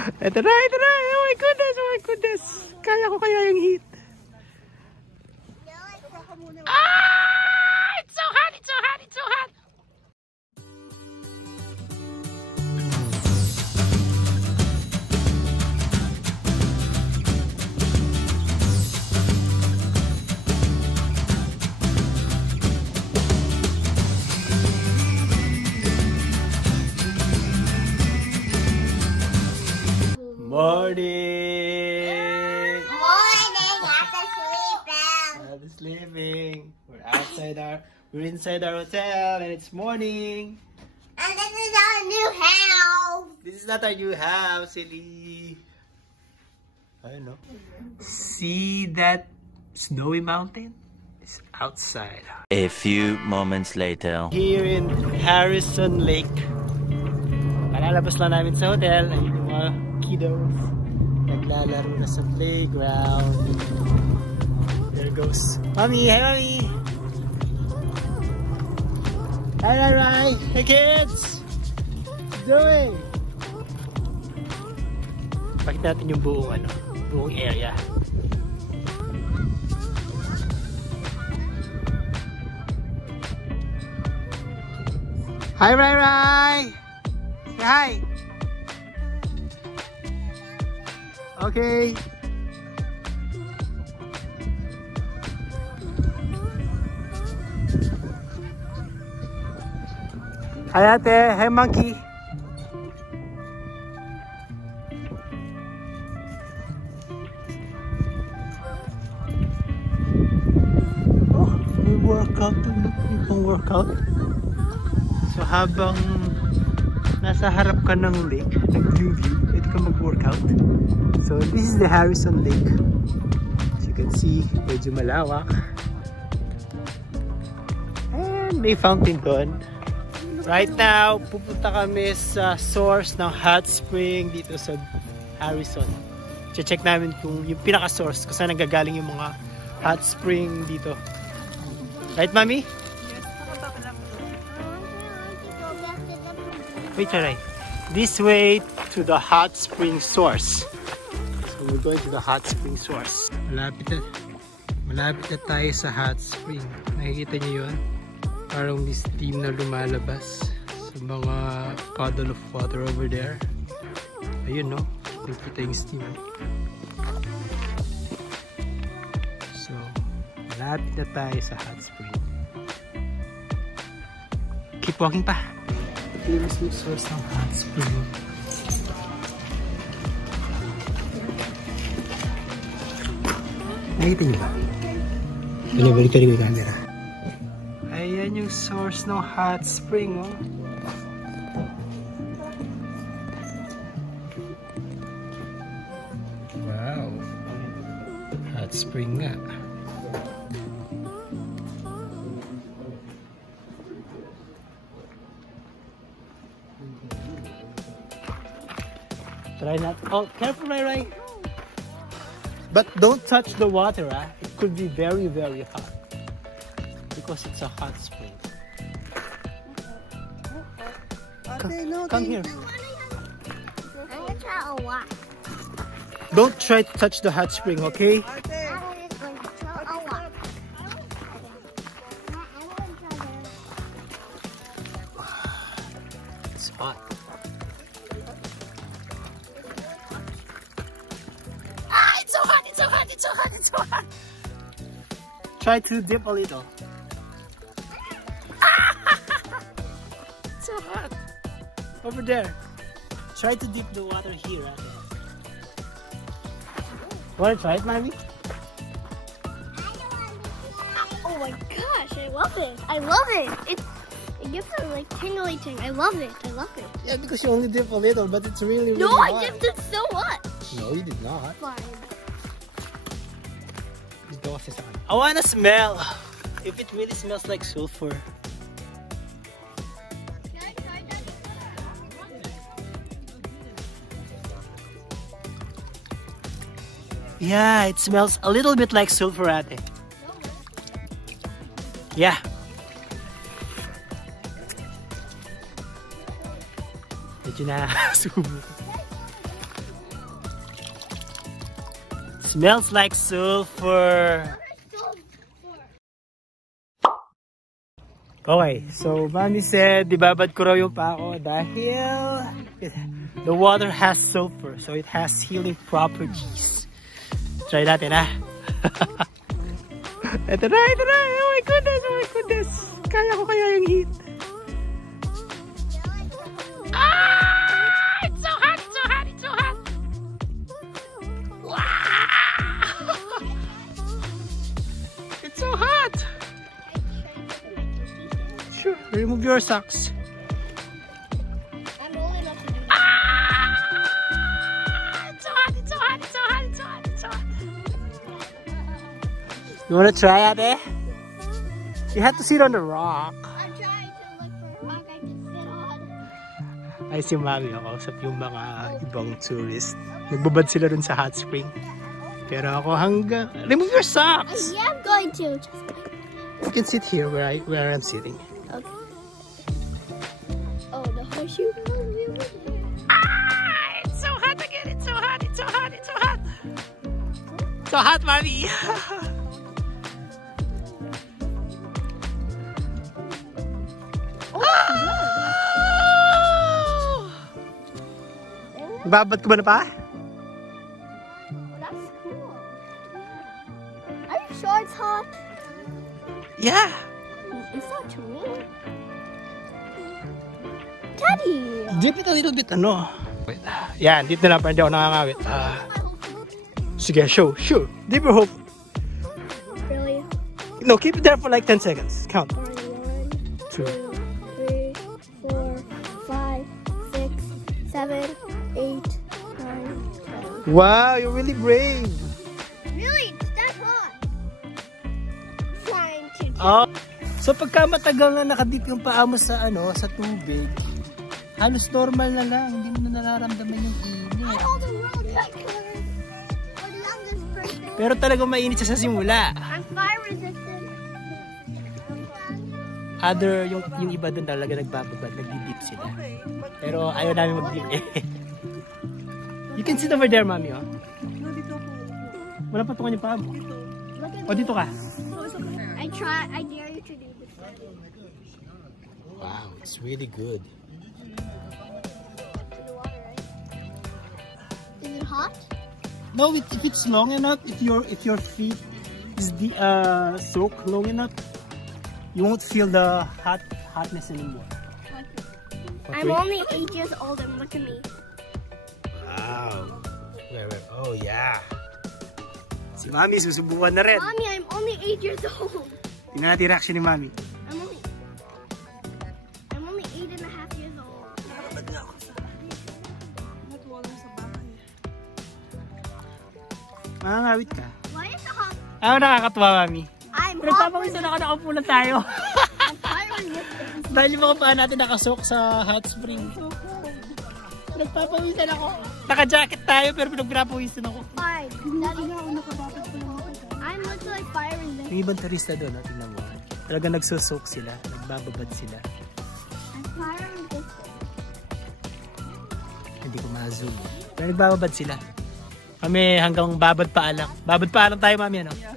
Ito na, ito na. Oh my goodness, oh my goodness. Kaya ko kaya yung heat. Ah! It's so hot, it's so hot, it's so hot. Morning! Morning after sleeping. After sleeping. We're inside our hotel and it's morning. And this is our new house. This is not our new house, silly. I don't know. See that snowy mountain? It's outside. A few moments later. Here in Harrison Lake. Palalabas lang namin sa hotel. Ayun yung mga kiddos. Naglalaro na sa playground. There goes Mommy! Hi, Mommy! Hi, hi, hi! Hey, kids! What's doing? Pakita natin yung buong area. Hi, Rai Rai! Say hi! Okay. Hi, ate. Hi, monkey. Oh, may workout. May workout. So habang nasa harap ka ng lake, nag-view, pwede ka mag-workout. So this is the Harrison Lake. As you can see, medyo malawak. And may fountain doon. Right now, pupunta kami sa source ng hot spring dito sa Harrison. Check namin kung yung pinaka-source, kung saan nanggagaling yung mga hot spring dito. Right, Mommy? Wait, try. This way to the hot spring source. So we're going to the hot spring source. Malapit na tayo sa hot spring. Nakikita niyo yun? Parang may steam na lumalabas sa mga puddle of water over there. Ayun, no? Nakikita yung steam. So, malapit na tayo sa hot spring. Keep walking pa. Famous source ng hot spring. Nakita niyo ba? Balik ka rin yung camera. Ayan yung source ng hot spring, oh. Wow. Hot spring nga. Try not. Oh, careful, Rai Rai. But don't touch the water, ah. It could be very, very hot. Because it's a hot spring. Come here. I'm gonna try a lot. Don't try to touch the hot spring, okay? I'm just going to try a lot. It's hot. Ah, it's so hot, it's so hot, it's so hot, it's so hot. Try to dip a little. It's so hot. Over there. Try to dip the water here. Want to try it, Mommy? Oh my gosh, I love it. I love it. It gives a like tingly ting. I love it. I love it. Yeah, because you only dip a little, but it's really, really No, hot. I dipped it so much. No, you did not. Fine. I want to smell if it really smells like sulfur. Yeah, it smells a little bit like sulfur, ate. Yeah. Medyo na subo. Smells like sulfur. Okay, so Mommy said, dibabad ko raw yung pako dahil the water has sulfur, so it has healing properties. Try natin, ha? Ito na, ito na! Oh my goodness, oh my goodness! Kaya ko kaya yung heat. Ah! It's so hot, it's so hot, it's so hot! Wow! It's so hot! Sure, remove your socks. I'm old enough to do that. Ah! It's so hot, it's so hot, it's so hot, it's so hot, it's so hot. You wanna try, ate? You have to sit on the rock. I'm trying to look for a rock I can sit on. Ay, si Mami, kausap yung mga ibang tourist. Nagbabad sila dun sa hot spring. Pero ako hanggang... Remove your socks! Yeah, I'm going to. Just going. You can sit here where I'm sitting. Okay. Oh, the horseshoe. Ah! It's so hot again! It's so hot! It's so hot! It's so hot! So hot, Mami! Babad ko ba na pa? That's cool. Are you sure it's hot? Yeah! It's not too mean. Daddy! Dip it a little bit, ano? Wait. Yan, dito na pa, hindi ako nakakawit. Sige, show. Dip your hope. Really? No, keep it there for like 10 seconds. Count. 1, 2, 3, 4, 5, 6, 7, 8, 9, 10. Wow, you're really brave. Really? It's that hot? Trying to. Oh. So pagka matagal na nakadip yung paa mo sa sa tubig, halos normal na lang, hindi mo na nararamdaman yung init. I hold the world record for the longest person. Pero talagang mainit siya sa simula. I'm fire resistant. Other, yung iba doon talaga nagbababad, nagdi-dip sila. Pero ayaw namin mag-dip eh. You can sit over there, Mami, oh. Wala pa tukan yung paa mo. O, dito ka. I dare you to do this. Wow, it's really good. Is it hot? No, if it's long enough, if your feet is soak long enough, you won't feel the hotness anymore. I'm only 8 years old and look at me. Wow. Wait. Oh yeah. Si Mami susubukan na rin. Mommy, I'm only 8 years old. Tingnan natin reaction ni Mami. I'm only 8.5 years old. Mangangawit ka. Why is it hot? Ano nakakatuwa, Mami? I'm hot. Nagpapawisan ako, nakaupo lang tayo. I'm fire resistant. Dahil yung mga paa natin nakasok sa hot spring. Nagpapawisan ako. Naka-jacket tayo pero pinagpinapawisan ako. Fine. I'm literally fire resistant. Yung ibang turista doon, tingnan mo. Talagang nagsusok sila, nagbababad sila. I'm fire resistant. Hindi ko ma-zoom. Pero nagbababad sila. Kami hanggang babad pa lang. Babad pa lang tayo, Mami, ano? Yeah.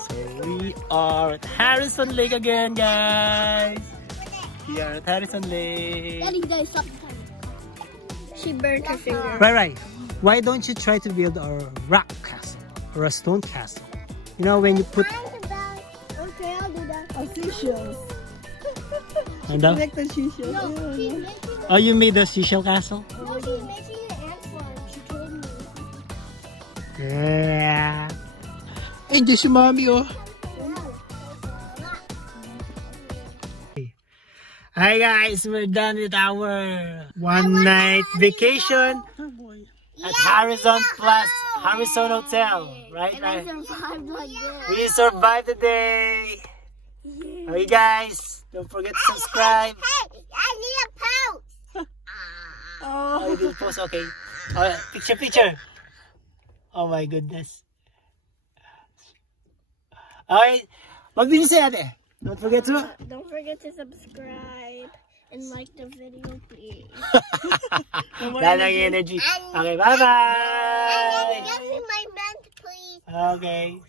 So we are at Harrison Lake again, guys. We are at Harrison Lake. Daddy, guys, stop the time. She burned her finger. Right. Why don't you try to build a rock castle or a stone castle? You know, when you put... Okay, I'll do that. A seashells. Ano? Like the seashells. No, she's making Oh, you made a seashell castle? No, she's making an ant farm. She told me. Yeah. And just your Mommy, oh. Hi guys, we're done with our one-night vacation at Harrison Hotel, right? And I survived like this. We survived the day. Okay guys, don't forget to subscribe. Hey, I need a pose. Oh, you did post, okay. Oh, picture. Oh my goodness. Okay, magbili si ate. Don't forget to subscribe and like the video, please. Wala nang energy. Okay, bye-bye! Okay.